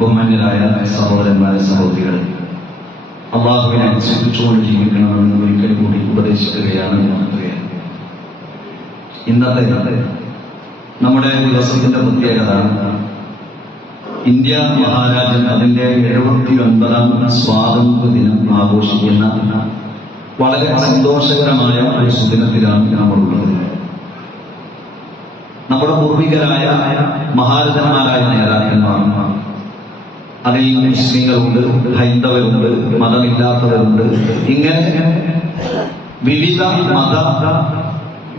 ബഹുമാന്യരായ സഹോദരന്മാരെ, സഹോദരികളെ, അള്ളാഹുവിനെ സൂക്ഷിച്ചുകൊണ്ട് ജീവിക്കണമെന്ന് ഒരിക്കൽ കൂടി ഉപദേശിക്കുകയാണ്. ഇന്നത്തെ നമ്മുടെ ദിവസത്തിന്റെ പ്രത്യേകത ഇന്ത്യ മഹാരാജ്യം അതിന്റെ 79ാം സ്വാതന്ത്ര്യ ദിനം ആഘോഷിക്കുന്ന വളരെ സന്തോഷകരമായ ഒരു സുദിനത്തിലാണ് നമ്മളുള്ളത്. നമ്മുടെ പൂർവികരായ മഹാരഥന്മാരായ നേതാക്കന്മാർ, അതിൽ മുസ്ലിങ്ങളുണ്ട്, ഹൈന്ദവരുണ്ട്, മതമില്ലാത്തവരുണ്ട്, ഇങ്ങനെ വിവിധ മത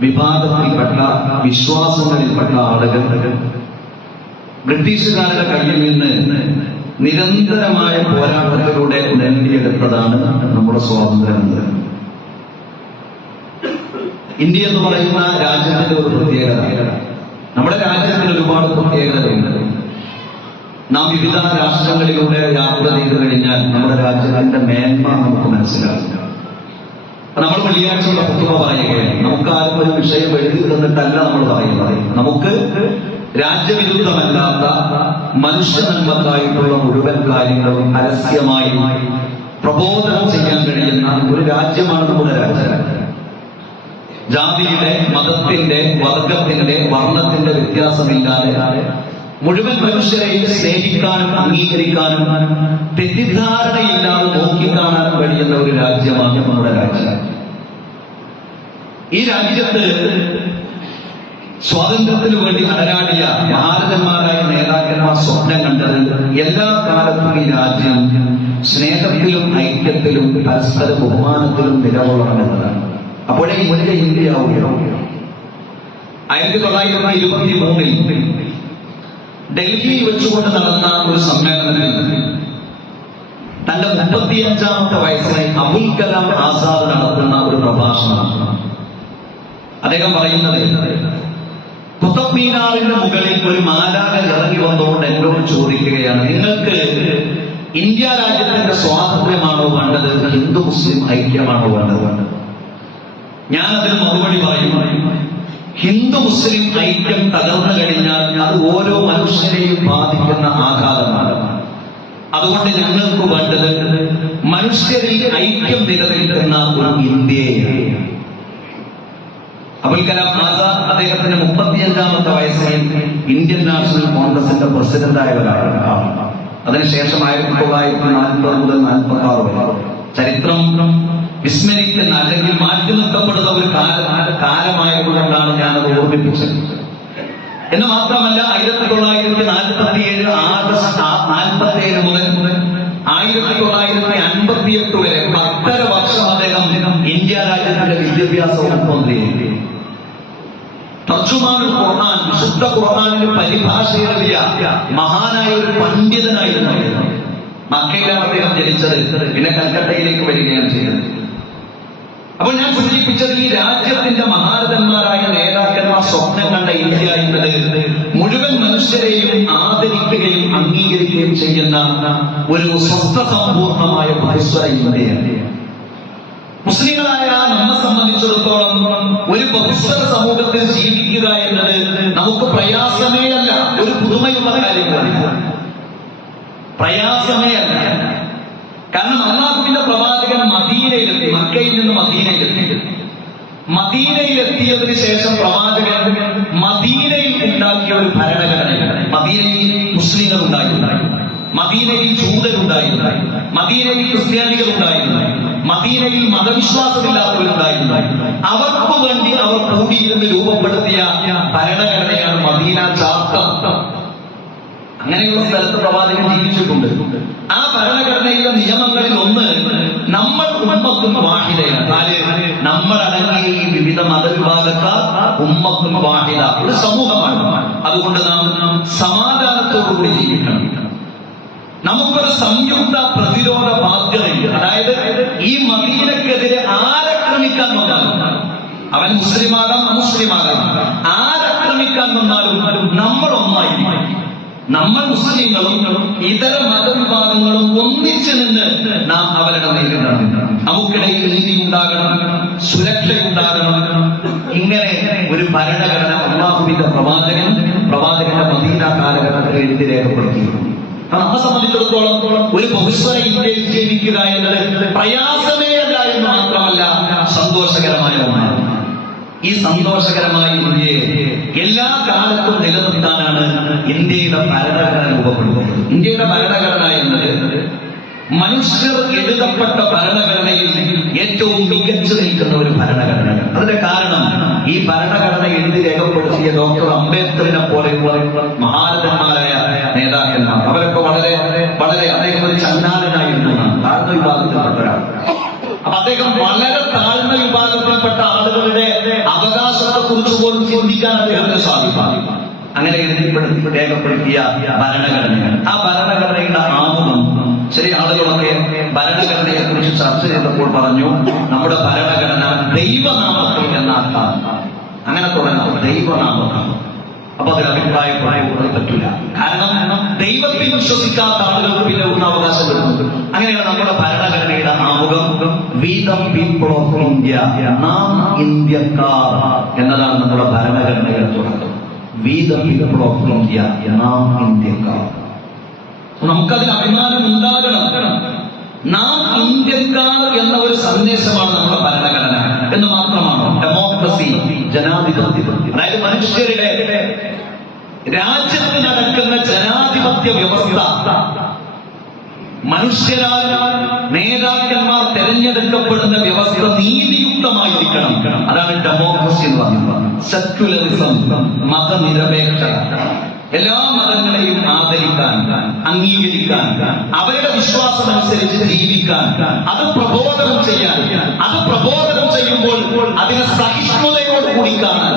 വിഭാഗത്തിൽപ്പെട്ട വിശ്വാസങ്ങളിൽപ്പെട്ട ആളുകൾ ബ്രിട്ടീഷുകാരുടെ കയ്യിൽ നിന്ന് നിരന്തരമായ പോരാട്ടത്തിലൂടെ നേടിയെടുത്തതാണ് നമ്മുടെ സ്വാതന്ത്ര്യം. ഇന്ത്യ എന്ന് പറയുന്ന രാജ്യത്തിന്റെ ഒരു പ്രത്യേകത, നമ്മുടെ രാജ്യത്തിന് ഒരുപാട് പ്രത്യേകതകളുണ്ട്. നാം വിവിധ രാഷ്ട്രങ്ങളിലൂടെ യാത്ര ചെയ്തു കഴിഞ്ഞാൽ നമ്മുടെ രാജ്യത്തിന്റെ മേന്മ നമുക്ക് മനസ്സിലാകും. നമ്മൾ വെള്ളിയാഴ്ചയുള്ള കുത്തുവ പറയുകയാണ്. നമുക്ക് ആരും ഒരു വിഷയം എഴുതി തന്നിട്ടല്ല നമ്മൾ പറയുന്നത്. നമുക്ക് രാജ്യവിരുദ്ധമല്ലാത്ത മനുഷ്യനന്മക്കായിട്ടുള്ള മുഴുവൻ കാര്യങ്ങളും പരസ്യമായി പ്രബോധനം ചെയ്യാൻ കഴിയുന്ന ഒരു രാജ്യമാണ് നമ്മുടെ രാജ്യം. ജാതിയുടെ, മതത്തിന്റെ, വർഗത്തിന്റെ, വർണ്ണത്തിന്റെ വ്യത്യാസമില്ലാതെ മുഴുവൻ മനുഷ്യരെയും സ്നേഹിക്കാനും അംഗീകരിക്കാനും തെറ്റിദ്ധാരണയില്ലാതെ നോക്കിക്കാണാനും കഴിയുന്ന ഒരു രാജ്യമാണ് നമ്മുടെ രാജ്യം. ഈ രാജ്യത്ത് സ്വാതന്ത്ര്യത്തിനു വേണ്ടി അടരാടിയ മഹാരഥന്മാരായ നേതാക്കന്മാർ സ്വപ്നം കണ്ടത് എല്ലാ കാലത്തും ഈ രാജ്യം സ്നേഹത്തിലും ഐക്യത്തിലും പരസ്പര ബഹുമാനത്തിലും നിലകൊള്ളണമെന്നതാണ്. അപ്പോഴേ മുന്നേ ഇന്ത്യയാവുകയോ. 1923 ഡൽഹിയിൽ വെച്ചുകൊണ്ട് നടന്ന ഒരു സമ്മേളനത്തിൽ തന്റെ 35ാമത്തെ വയസ്സിൽ അബുൽ കലാം ആസാദ് നടത്തുന്ന ഒരു പ്രഭാഷണം. അദ്ദേഹം പറയുന്നത്, കുത്തബ് മീനാറിന്റെ മുകളിൽ ഒരു മാലാഖ ഇറങ്ങി വന്നുകൊണ്ട് എന്നോട് ചോദിക്കുകയാണ്, നിങ്ങൾക്ക് ഇന്ത്യ രാജ്യത്തിന്റെ സ്വാതന്ത്ര്യമാണോ വേണ്ടത്, ഹിന്ദു മുസ്ലിം ഐക്യമാണോ വേണ്ടത്? ഞാൻ അതിന് മറുപടി പറയും, ഹിന്ദു മുസ്ലിം ഐക്യം തകർന്നു കഴിഞ്ഞാൽ അത് ഓരോ മനുഷ്യരെയും ബാധിക്കുന്ന ആഘാതമാണ്. അതുകൊണ്ട് ഞങ്ങൾക്ക് വേണ്ടത് മനുഷ്യരിൽ ഐക്യം നിലനിൽക്കുന്ന ഒരു ഇന്ത്യയാണ്. അബുൽ കലാം ആസാദ് അദ്ദേഹത്തിന്റെ 35ാമത്തെ വയസ്സിൽ ഇന്ത്യൻ നാഷണൽ കോൺഗ്രസിന്റെ പ്രസിഡന്റായ ഒരാളാണ്. അതിനുശേഷം 1940 മുതൽ 46 വരെ ചരിത്രം വിസ്മരിക്കുന്ന അല്ലെങ്കിൽ മാറ്റി നിർത്തപ്പെടുന്ന ഒരു കാലമായതുകൊണ്ടാണ് ഞാനത് ഓർമ്മിപ്പിച്ചത്. എന്ന് മാത്രമല്ല, 1947 ആഗസ്റ്റ് 47 മുതൽ 1958 വരെ 10 വർഷം അദ്ദേഹം ഇന്ത്യ രാജ്യത്തിന്റെ വിദ്യാഭ്യാസ വകുപ്പ് മന്ത്രിയായി. തർജുമാനുൽ ഖുർആൻ, വിശുദ്ധ ഖുർആനിന്റെ പരിഭാഷ എഴുതിയ മഹാനായ ഒരു പണ്ഡിതനായിരുന്നു. മക്കയിലാണ് അദ്ദേഹം ജനിച്ചത്. പിന്നെ കൽക്കട്ടയിലേക്ക് വരികയാണ് ചെയ്തത്. അപ്പോൾ ഞാൻ സൂചിപ്പിച്ചത്, ഈ രാജ്യത്തിന്റെ മഹാരഥന്മാരായ നേതാക്കന്മാർ സ്വപ്നം കണ്ട ഇന്ത്യ എന്നത് മുഴുവൻ മനുഷ്യരെയും ആദരിക്കുകയും അംഗീകരിക്കുകയും ചെയ്യുന്ന ഒരു സ്വസ്ഥസമ്പൂർണമായ പരിസര ഇന്ത്യയാണ്. മുസ്ലിങ്ങളായ നമ്മെ സംബന്ധിച്ചിടത്തോളം ഒരു ബഹുസ്വര സമൂഹത്തിൽ ജീവിക്കുക എന്നത് നമുക്ക് പ്രയാസമേ അല്ല, ഒരു പുതുമയുള്ള കാര്യങ്ങളല്ല, പ്രയാസമേ അല്ല. കാരണം അല്ലാഹുവിന്റെ പ്രവാചകൻ മദീനയിലെത്തി, മക്കയിൽ നിന്ന് മദീനയിലെത്തി. മദീനയിലെത്തിയതിനു ശേഷം പ്രവാചകൻ മദീനയിൽ ഉണ്ടാക്കിയ ഒരു ഭരണഘടന. മദീനയിൽ മുസ്ലിങ്ങൾ ഉണ്ടായിരുന്നു, മദീനയിൽ ജൂതരുണ്ടായിരുന്നു, മദീനയിൽ ക്രിസ്ത്യാനികൾ ഉണ്ടായിരുന്നു, മദീനയിൽ മതവിശ്വാസമില്ലാത്തവരുണ്ടായിരുന്നു. അവർക്ക് വേണ്ടി അവർ കൂടിയിരുന്ന് രൂപപ്പെടുത്തിയ ഭരണഘടനയാണ് മദീന ചാർട്ടർ. അങ്ങനെയുള്ള സ്ഥലത്ത് പ്രവാചകൻ ജീവിച്ചിട്ടുണ്ട്. ആ ഭരണഘടനയിലെ നിയമങ്ങളിൽ ഒന്ന്, നമ്മൾ ഉമ്മത്തും വാഹിദയാണ്. നമ്മൾ അടങ്ങിയ ഈ വിവിധ മതവിഭാഗക്കാർ ഉമ്മത്തും വാഹിദ, ഒരു സമൂഹമാണ്. അതുകൊണ്ട് നാം സമാധാനത്തോടുകൂടി ജീവിക്കണം. നമുക്കൊരു സംയുക്ത പ്രതിരോധ ബാധ്യതയുണ്ട്. അതായത് ഈ മദീനക്കെതിരെ ആരക്രമിക്കാൻ വന്നാലും, അവൻ മുസ്ലിമാകാം അമുസ്ലിമാകാം, ആരക്രമിക്കാൻ വന്നാലും നമ്മൾ ഒന്നായി, നമ്മൾ മുസ്ലിങ്ങളും ഇതര മതവിഭാഗങ്ങളും ഒന്നിച്ചു നിന്ന് നാം അവരുടെ നേരിടണം. നമുക്കിടയിൽ നീതി ഉണ്ടാകണം, സുരക്ഷയുണ്ടാകണം. ഇങ്ങനെ ഒരു ഭരണഘടന അല്ലാഹുവിന്റെ പ്രവാചകന്റെ മദീന കാലഘട്ടത്തിൽ എഴുതി രേഖപ്പെടുത്തിയിരുന്നു. നമ്മെ സംബന്ധിച്ചിടത്തോളം ഒരു ബഹുസ്വര ഇന്ത്യയിൽ ജീവിക്കുക എന്നത് പ്രയാസമേ അല്ല എന്ന് മാത്രമല്ല സന്തോഷകരമായ ഒന്നാണ്. ഈ സന്തോഷകരമായ ഇന്ത്യയെ എല്ലാ കാലത്തും നിലനിർത്താനാണ് ഇന്ത്യയുടെ ഭരണഘടന രൂപപ്പെടുന്നത്. ഇന്ത്യയുടെ ഭരണഘടന എന്നത് മനുഷ്യർ എഴുതപ്പെട്ട ഭരണഘടനയിൽ ഏറ്റവും മികച്ചു നിൽക്കുന്ന ഒരു ഭരണഘടനയാണ്. അതിന്റെ കാരണം ഈ ഭരണഘടന എഴുതി രേഖപ്പെടുത്തിയ ഡോക്ടർ അംബേദ്കറിനെ പോലെയുള്ള മഹാരഥന്മാരായ നേതാക്കന്മാർ, അവരൊക്കെ വളരെ വളരെ അദ്ദേഹം ഒരു ചണ്ടാലനായിരുന്നു, താഴ്ന്ന വിഭാഗത്തിൽപ്പെട്ട ഒരാൾ. അപ്പൊ അദ്ദേഹം വളരെ താഴ്ന്ന വിഭാഗത്തിൽപ്പെട്ട ആളുകളുടെ അവകാശത്തെ കുറിച്ച് പോലും ചിന്തിക്കാൻ അദ്ദേഹത്തിന് സാധിക്കും. അങ്ങനെ എഴുതിപ്പെടുത്തി രേഖപ്പെടുത്തിയ ഭരണഘടനയാണ്. ആ ഭരണഘടനയുടെ ആമുഖം ചില ആളുകളൊക്കെ ഭരണഘടനയെ കുറിച്ച് ചർച്ച ചെയ്തപ്പോൾ പറഞ്ഞു, നമ്മുടെ ഭരണഘടന ദൈവനാമത്തിൽ എന്നാക്കാം. അങ്ങനെ തുടങ്ങാം, ദൈവനാമം. അപ്പൊ അതിൽ അഭിപ്രായപ്പെടാൻ പറ്റില്ല. കാരണം ദൈവത്തിൽ വിശ്വസിക്കാത്ത ആളുകൾക്ക് പിന്നെ ഒരു അവകാശം വരുന്നത്. അങ്ങനെയാണ് നമ്മുടെ ഭരണഘടനയുടെ ആമുഖം, we the people of India, നാം ഇന്ത്യക്കാർ എന്നതാണ് നമ്മുടെ ഭരണഘടനയുടെ തുടക്കം. We the people of India, നാം ഇന്ത്യക്കാർ. നമുക്കതിൽ അഭിമാനം ഉണ്ടാകണം. നാം ഇന്ത്യക്കാർ എന്ന ഒരു സന്ദേശമാണ് നമ്മുടെ ഭരണഘടന എന്ന് മാത്രമാണ്. ഡെമോക്രസി, ജനാധിപത്യം, അതായത് മനുഷ്യരുടെ രാജ്യത്ത് നടക്കുന്ന ജനാധിപത്യ വ്യവസ്ഥ, മനുഷ്യരാൽ നേതാക്കന്മാർ തെരഞ്ഞെടുക്കപ്പെടുന്ന വ്യവസ്ഥ നീതിയുക്തമായിരിക്കണം. അതാണ് ഡെമോക്രസി എന്ന് പറയുന്നത്. സെക്യുലറിസം, മതനിരപേക്ഷത, എല്ലാ മതങ്ങളെയും ആദരിക്കാൻ, അംഗീകരിക്കാൻ, അവരുടെ വിശ്വാസം അനുസരിച്ച് ജീവിക്കാൻ, അത് പ്രബോധനം ചെയ്യാൻ, അത് പ്രബോധനം ചെയ്യുമ്പോൾ അതിനെ സഹിഷ്ണുതയോടുകൂടി കാണാൻ,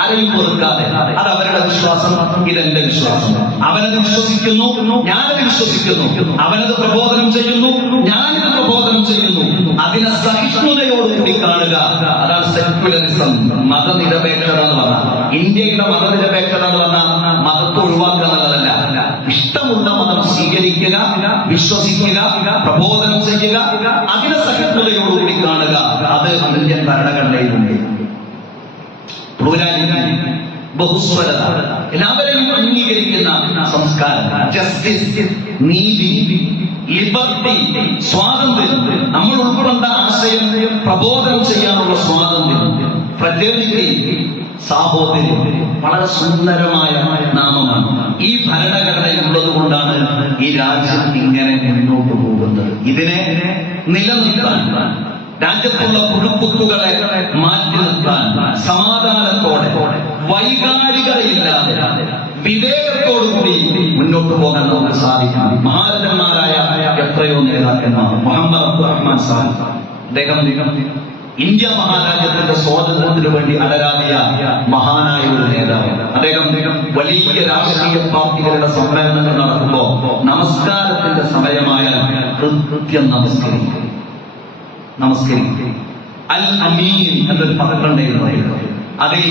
ആരെയും വെറുക്കാതെ. അത് അവരുടെ വിശ്വാസം, ഇതെന്റെ വിശ്വാസം, അവനത് വിശ്വസിക്കുന്നു, ഞാനത് വിശ്വസിക്കുന്നു, അവനത് പ്രബോധനം ചെയ്യുന്നു, ഞാനിത് പ്രബോധനം ചെയ്യുന്നു, അതിനെ സഹിഷ്ണുതയോടുകൂടി കാണുക. അതാണ് സെക്യുലറിസം, മതനിരപേക്ഷത എന്ന് പറഞ്ഞാൽ. ഇന്ത്യയുടെ മതനിരപേക്ഷത എന്ന് പറഞ്ഞാൽ മതത്തെ ഒഴിവാക്കുക എന്നുള്ളതല്ല. ഇഷ്ടമുള്ള മതം സ്വീകരിക്കുക, വിശ്വസിക്കുക, പ്രബോധനം ചെയ്യുക, അതിനെ സഹിഷ്ണുതയോടുകൂടി കാണുക. അത് ഇന്ത്യൻ ഭരണഘടനയിലുണ്ട്. പ്ലൂരാലിറ്റി, ബഹുസ്വരത, എല്ലാവരെയും അംഗീകരിക്കുന്ന സംസ്കാരം, ജസ്റ്റിസ്, നീതി, ലിബർട്ടി, സ്വാതന്ത്ര്യം, നമ്മൾ ഉൾക്കൊണ്ട ആശയം പ്രബോധനം ചെയ്യാനുള്ള സ്വാതന്ത്ര്യം, ഫ്രറ്റേണിറ്റി, സാഹോദര്യം, വളരെ സുന്ദരമായ നാമമാണ്. ഈ ഭരണഘടനയുള്ളത് കൊണ്ടാണ് ഈ രാജ്യം ഇങ്ങനെ മുന്നോട്ട് പോകുന്നത്. ഇതിനെ നിലനിർത്താൻ, രാജ്യത്തുള്ള പുഴുക്കുത്തുകളെ മാറ്റി നിർത്താൻ, സമാധാനത്തോടെ, വൈകാരികതയില്ലാതെ, വിവേകത്തോടുകൂടി മുന്നോട്ട് പോകാൻ നമുക്ക് സാധിക്കണം. മഹാരഥന്മാരായ എത്രയോ നേതാക്കന്മാർ. മുഹമ്മദ് അബ്ദുറഹ്മാൻ സാഹിബ്, അദ്ദേഹം ഇന്ത്യ മഹാരാജ്യത്തിന്റെ സ്വാതന്ത്ര്യത്തിനു വേണ്ടി അലരാടിയ മഹാനായ ഒരു നേതാവ്. അദ്ദേഹം വലിയ രാഷ്ട്രീയ പാർട്ടികളുടെ സമ്മേളനങ്ങൾ നടക്കുമ്പോൾ നമസ്കാരത്തിന്റെ സമയമായാൽ കൃത്യം നമസ്കരിക്കും. അൽ അമീൻ എന്നൊരു പദങ്ങളുണ്ടായിരുന്നു. അതിൽ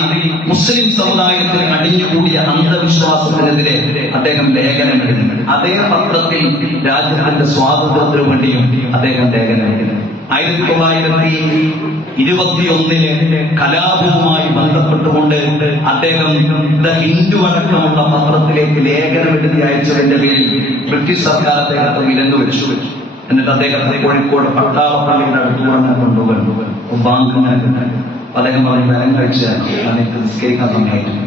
മുസ്ലിം സമുദായത്തിന് അടിഞ്ഞുകൂടിയ അന്ധവിശ്വാസത്തിനെതിരെ അദ്ദേഹം ലേഖനം എഴുതി. അതേ പത്രത്തിൽ രാജ്യത്തിന്റെ സ്വാതന്ത്ര്യത്തിനു വേണ്ടിയും അദ്ദേഹം ലേഖനം എഴുതി. 1921 കലാപവുമായി ബന്ധപ്പെട്ടുകൊണ്ട് അദ്ദേഹം ദ ഹിന്ദു അടക്കമുള്ള പത്രത്തിലേക്ക് ലേഖനം എഴുതി അയച്ചതിന്റെ പേരിൽ ബ്രിട്ടീഷ് സർക്കാർ അദ്ദേഹത്തെ വിലങ്ങ് വെച്ചു. എന്നിട്ട് അദ്ദേഹത്തെ കോഴിക്കോട് പട്ടാളപ്പള്ളിയുടെ അടുത്തുകൂടെ കൊണ്ടുവന്നു. അദ്ദേഹം പറഞ്ഞ് വിലങ്ങ് കഴിച്ച് എനിക്ക് നിസ്കരിക്കാൻ സമയമായിട്ടില്ല,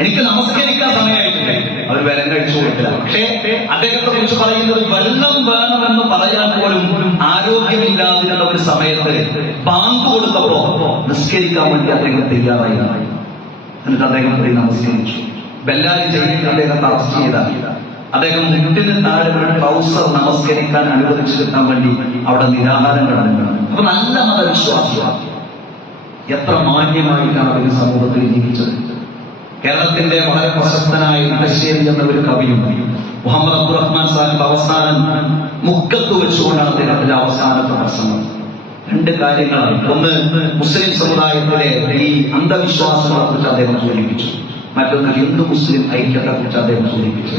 എനിക്ക് നമസ്കരിക്കാൻ സമയമായിട്ടില്ല. അവർ വിലങ്ങ് കഴിച്ചു കൊടുത്തില്ല. പക്ഷേ അദ്ദേഹത്തെ കുറിച്ച് പറയുന്നത് വെള്ളം വേണമെന്ന് പറയാൻ പോലും ആരോഗ്യമില്ലാതിരുന്ന ഒരു സമയത്ത് ബാങ്ക് കൊടുത്തപ്പോ നിസ്കരിക്കാൻ വേണ്ടി അദ്ദേഹം തയ്യാറായി. എന്നിട്ട് അദ്ദേഹം പോയി നമസ്കരിച്ചു. ബെല്ലാരി ജയിലിൽ അദ്ദേഹത്തെ അറസ്റ്റ് ചെയ്താൽ അദ്ദേഹം മുട്ടിന് താഴെ ട്രൗസർ നമസ്കരിക്കാൻ അനുവദിച്ചു കിട്ടാൻ വേണ്ടി അവിടെ നിരാഹാരം കിടന്നു. അപ്പൊ നല്ല മതവിശ്വാസിയാണ്. എത്ര മാന്യമായിട്ടാണ് ഒരു സമൂഹത്തിൽ ജീവിച്ചത്. കേരളത്തിന്റെ വളരെ പ്രശസ്തനായ ഇടശ്ശേരി എന്ന ഒരു കവിയും മുഹമ്മദ് അബ്ദുറഹ്മാൻ സാഹിബ് അവസാനം മുക്കത്ത് വെച്ചുകൊണ്ടാണ് അദ്ദേഹത്തിന്റെ അവസാനത്തെ പ്രസംഗം. രണ്ട് കാര്യങ്ങളാണ്. ഒന്ന്, മുസ്ലിം സമുദായത്തിലെ ഈ അന്ധവിശ്വാസങ്ങളെ കുറിച്ച് അദ്ദേഹം സൂചിപ്പിച്ചു. മറ്റൊന്ന്, ഹിന്ദു മുസ്ലിം ഐക്യത്തെ കുറിച്ച് അദ്ദേഹം സൂചിപ്പിച്ചു.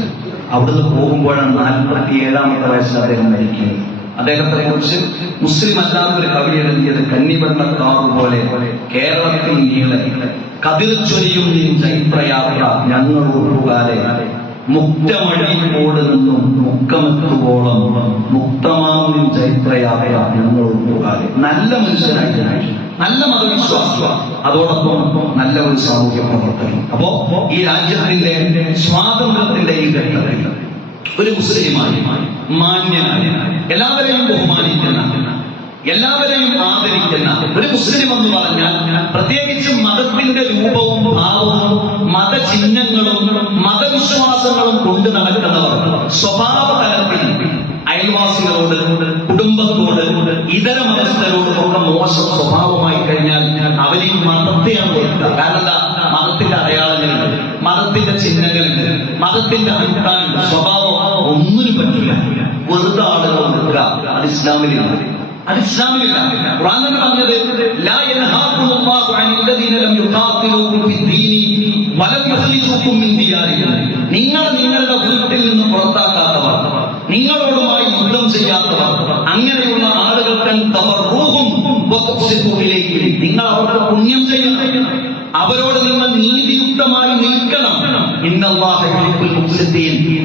അവിടുന്ന് പോകുമ്പോഴാണ് 47ാമത്തെ വയസ്സിൽ അദ്ദേഹം മരിക്കുന്നത്. അദ്ദേഹത്തെ കുറിച്ച് മുസ്ലിം അല്ലാത്തൊരു കവി എഴുതിയത്, കന്നിവെള്ളക്കാവ് പോലെ കേരളത്തിൽ നീളെ കതിർച്ചൊരിയും നീ ചൈത്രയാത്ര ഞങ്ങൾ ഉറുകാലെ മുക്തമഴിയോട് നിന്നും മുക്കമെത്തുവോളം മുക്തമാകും ചൈത്രയാത്ര ഞങ്ങൾ പോകാതെ നല്ല മനുഷ്യനായിട്ട് നല്ല മതവിശ്വാസ അതോടൊപ്പം നല്ല ഒരു സാമൂഹ്യ പ്രവർത്തനം. അപ്പോ ഈ രാജ്യത്തിന്റെ സ്വാതന്ത്ര്യത്തിന്റെ ഈ ഘട്ടത്തിൽ ഒരു മുസ്ലിമായി മാന്യനായ എല്ലാവരെയും ബഹുമാനിക്കുന്ന എല്ലാവരെയും ആദരിക്കുന്ന ഒരു മുസ്ലിം എന്ന് പറഞ്ഞാൽ പ്രത്യേകിച്ച് മതത്തിന്റെ രൂപവും ഭാവവും മതചിഹ്നങ്ങളും മതവിശ്വാസങ്ങളും കൊണ്ട് നടക്കുന്നവർ സ്വഭാവ തലത്തിൽ അയൽവാസികളോട് കുടുംബത്തോട് ഇതര മതസ്ഥരോട് ഒക്കെ മോശം സ്വഭാവമായി കഴിഞ്ഞാൽ അവരിൽ മതത്തെയാണ് കൊടുക്കുക. കാരണം എന്താ? മതത്തിന്റെ അടയാളങ്ങളുണ്ട്, മതത്തിന്റെ ചിഹ്നങ്ങളുണ്ട്, മതത്തിന്റെ അഭിപ്രായം സ്വഭാവം ഒന്നിനും പറ്റില്ല. വെറുതെ ആളുകൾ കൊടുക്കുക. അത് ഇസ്ലാമിലില്ല. ഖുർആൻ തന്നെ പറഞ്ഞത് ലാ യൻഹാകുല്ലാഹു അനിൽ ലദീന ലം യുഖാതിലൂകും ഫിദ്ദീനി വലം യുഖ്രിജൂകും മിൻ ദിയാരിഹിം. നിങ്ങളുടെ വീട്ടിൽ നിന്ന് പുറത്താക്കാത്തവർ, നിങ്ങളോടുമായി യുദ്ധം ചെയ്യാത്തവർ, അങ്ങനെയുള്ള ആളുകൾക്ക് നിങ്ങൾ അവർക്ക് പുണ്യം ചെയ്യണം, അവരോട് നിങ്ങൾ നീതിയുക്തമായി നിൽക്കണം.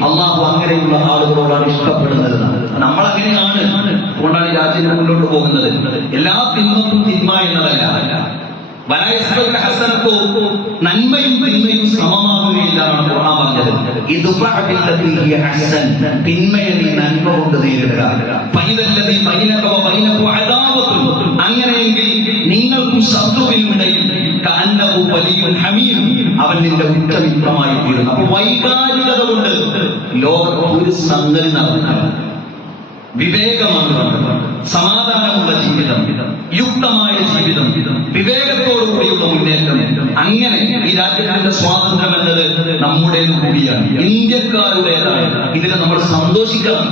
അള്ളാഹു അങ്ങനെയുള്ള ആളുകളോടാണ് ഇഷ്ടപ്പെടുന്നത്. നമ്മൾ അങ്ങനെയാണ്. അതുകൊണ്ടാണ് ഈ രാജ്യത്തിന് മുന്നോട്ട് പോകുന്നത്. എല്ലാ തിന്മക്കും തിന്മ എന്നതല്ല, നന്മയും തിന്മയും സമമാകുകയില്ല എന്നാണ് ഖുർആൻ പറഞ്ഞത്. തിന്മയെ നീ നന്മ കൊണ്ട് നേരിടുക. അങ്ങനെയെങ്കിൽ നിങ്ങൾക്കും ശത്രുവിനുമിടയിൽ അവൻ നിന്റെ ഉറ്റമിത്രമായി തീരുന്നു. അപ്പൊ വൈകാരികത കൊണ്ട് ലോകത്ത് ഒരു സംഗതി നടക്കണം. വിവേകമാണ്, സമാധാനമുള്ള ജീവിതം, യുക്തമായ ജീവിതം, വിവേകത്തോടുകൂടിയുള്ള മുന്നേറ്റം. അങ്ങനെ ഈ രാജ്യത്തിന്റെ സ്വാതന്ത്ര്യം എന്നത് നമ്മുടേത് കൂടിയാണ്, ഇന്ത്യക്കാരുടേതാണ്. ഇതിനെ നമ്മൾ സന്തോഷിക്കണം.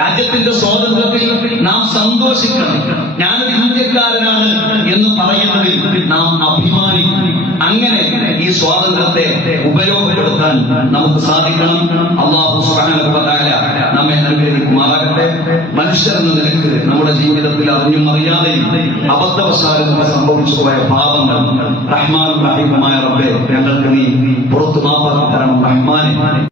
രാജ്യത്തിന്റെ സ്വാതന്ത്ര്യത്തിൽ നാം സന്തോഷിക്കണം. ഞാനൊരു ഇന്ത്യക്കാരനാണ് എന്ന് പറയുന്നതിൽ നാം അഭിമാനിക്കണം. അങ്ങനെ ഈ സ്വാതന്ത്ര്യത്തെ ഉപയോഗപ്പെടുത്താൻ നമുക്ക് സാധിക്കണം. അല്ലാഹു സുബ്ഹാനഹു വ തആല നമ്മെ അനുഗ്രഹിക്കുമാറാകട്ടെ. മനുഷ്യരെന്ന നിലക്ക് നമ്മുടെ ജീവിതത്തിൽ അറിഞ്ഞും അറിയാതെയും അബദ്ധവശാലും സംഭവിച്ചു പോയ പാപങ്ങൾ റഹ്മാനും റഹീമുമായ റബ്ബേ ഞങ്ങൾക്ക് നീ പുറത്തു മാപ്പാക്കി തരണം. റഹ്മാനെ